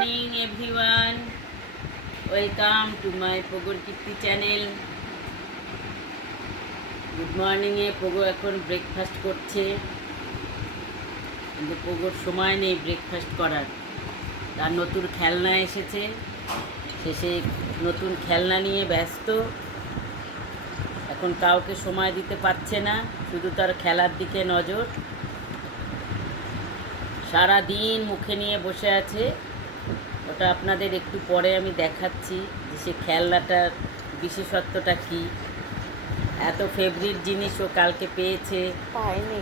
Morning everyone welcome to my পগর Kirti channel good মর্নিংয়ে পগো এখন ব্রেকফাস্ট করছে। কিন্তু পগোর সময় নেই ব্রেকফাস্ট করার। তার নতুন খেলনা এসেছে। সে সেই নতুন খেলনা নিয়ে ব্যস্ত। এখন কাউকে সময় দিতে পারছে না। শুধু তার খেলার দিকে নজর। সারা দিন মুখে নিয়ে বসে আছে। ওটা আপনাদের একটু পরে আমি দেখাচ্ছি যে সে খেলনাটার বিশেষত্বটা কি। এত ফেভারিট জিনিস ও কালকে পেয়েছে। পাইনি।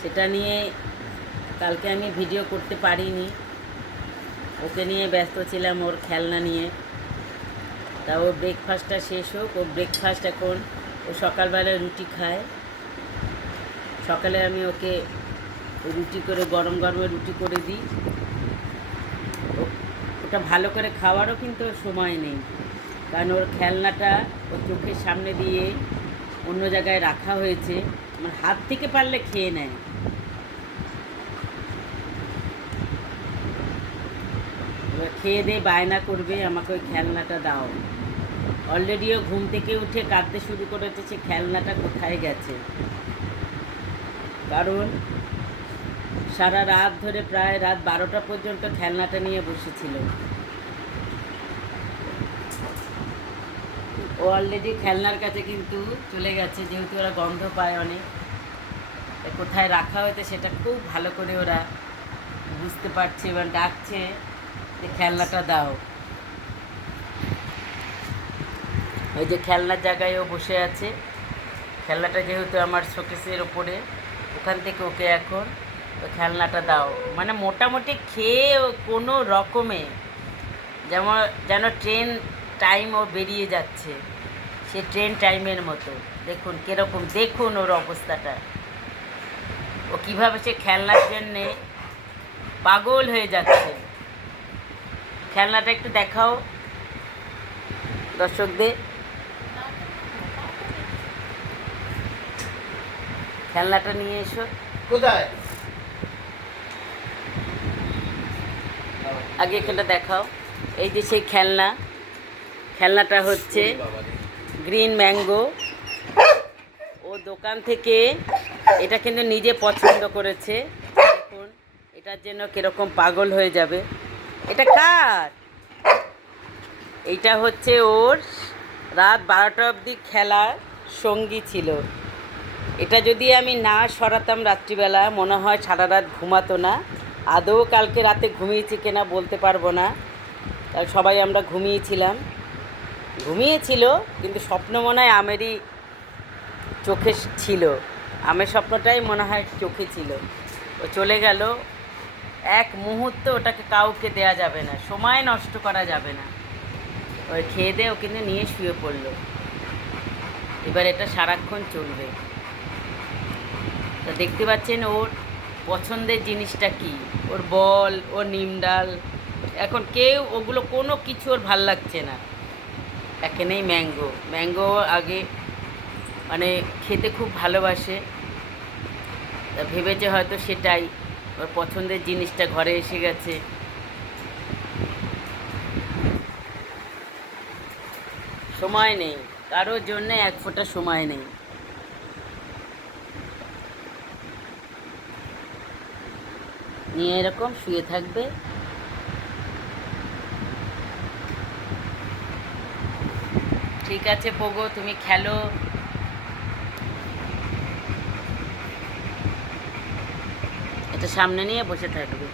সেটা নিয়ে কালকে আমি ভিডিও করতে পারিনি। ওকে নিয়ে ব্যস্ত ছিলাম ওর খেলনা নিয়ে। তা ওর ব্রেকফাস্টটা শেষ হোক ও ব্রেকফাস্ট এখন ও সকালবেলা রুটি খায়। সকালে আমি ওকে রুটি করে গরম গরমে রুটি করে দিই। ওটা ভালো করে খাওয়ারও কিন্তু সময় নেই। কারণ ওর খেলনাটা ওর চোখের সামনে দিয়ে অন্য জায়গায় রাখা হয়েছে। আমার হাত থেকে পারলে খেয়ে নেয়। খেয়ে দিয়ে বায়না করবে, আমাকে ওই খেলনাটা দাও। অলরেডিও ঘুম থেকে উঠে কাঁদতে শুরু করেছে, সে খেলনাটা কোথায় গেছে? কারণ সারা রাত ধরে প্রায় রাত বারোটা পর্যন্ত খেলনাটা নিয়ে বসেছিল। ও অলরেডি খেলনার কাছে কিন্তু চলে গেছে, যেহেতু ওরা গন্ধ পায় অনেক। কোথায় রাখা হয়েছে সেটা খুব ভালো করে ওরা বুঝতে পারছে এবং ডাকছে যে খেলনাটা দাও। ওই যে খেলনার জায়গায় ও বসে আছে। খেলনাটা যেহেতু আমার শোকেসের ওপরে, ওখান থেকে ওকে এখন ওই খেলনাটা দাও। মানে মোটামুটি খেয়ে কোনো রকমে যেমন, যেন ট্রেন টাইম ও বেরিয়ে যাচ্ছে, সে ট্রেন টাইমের মতো। দেখুন কীরকম, দেখুন ওর অবস্থাটা। ও কীভাবে সে খেলনার জন্যে পাগল হয়ে যাচ্ছে। খেলনাটা একটু দেখাও দর্শকদের। খেলনাটা নিয়ে এসো। কোথায়? আগে এখানটা দেখাও। এই যে সেই খেলনা। খেলনাটা হচ্ছে গ্রিন ম্যাঙ্গো। ও দোকান থেকে এটা কিন্তু নিজে পছন্দ করেছে। দেখুন এটার জন্য কীরকম পাগল হয়ে যাবে। এটা কার? এইটা হচ্ছে ওর রাত বারোটা অবধি খেলার সঙ্গী ছিল। এটা যদি আমি না সরাতাম রাত্রিবেলা, মনে হয় সারা রাত ঘুমাতো না। আদৌ কালকে রাতে ঘুমিয়েছি কিনা বলতে পারব না। তাই সবাই আমরা ঘুমিয়েছিলাম। ঘুমিয়েছিল, কিন্তু স্বপ্ন মনে হয় আমেরই চোখে ছিল। আমের স্বপ্নটাই মনে হয় চোখে ছিল। ও চলে গেল। এক মুহূর্ত ওটাকে কাউকে দেয়া যাবে না, সময় নষ্ট করা যাবে না। ওই খেয়ে দিয়ে ও কিন্তু নিয়ে শুয়ে পড়ল। এবার এটা সারাক্ষণ চলবে। তা দেখতে পাচ্ছেন ওর পছন্দের জিনিসটা কি? ওর বল, ওর নিম ডাল। এখন কেউ ওগুলো কোনো কিছু ওর ভালো লাগছে না। এখানেই ম্যাঙ্গো। ম্যাঙ্গো আগে মানে খেতে খুব ভালোবাসে। ভেবেছে হয়তো সেটাই। ওর পছন্দের জিনিসটা ঘরে এসে গেছে। সময় নেই। কারোর জন্য এক ফোঁটা সময় নেই। নিয়ে এরকম শুয়ে থাকবে। ঠিক আছে পোগো তুমি খেলো। এটা সামনে নিয়ে বসে থাকবে।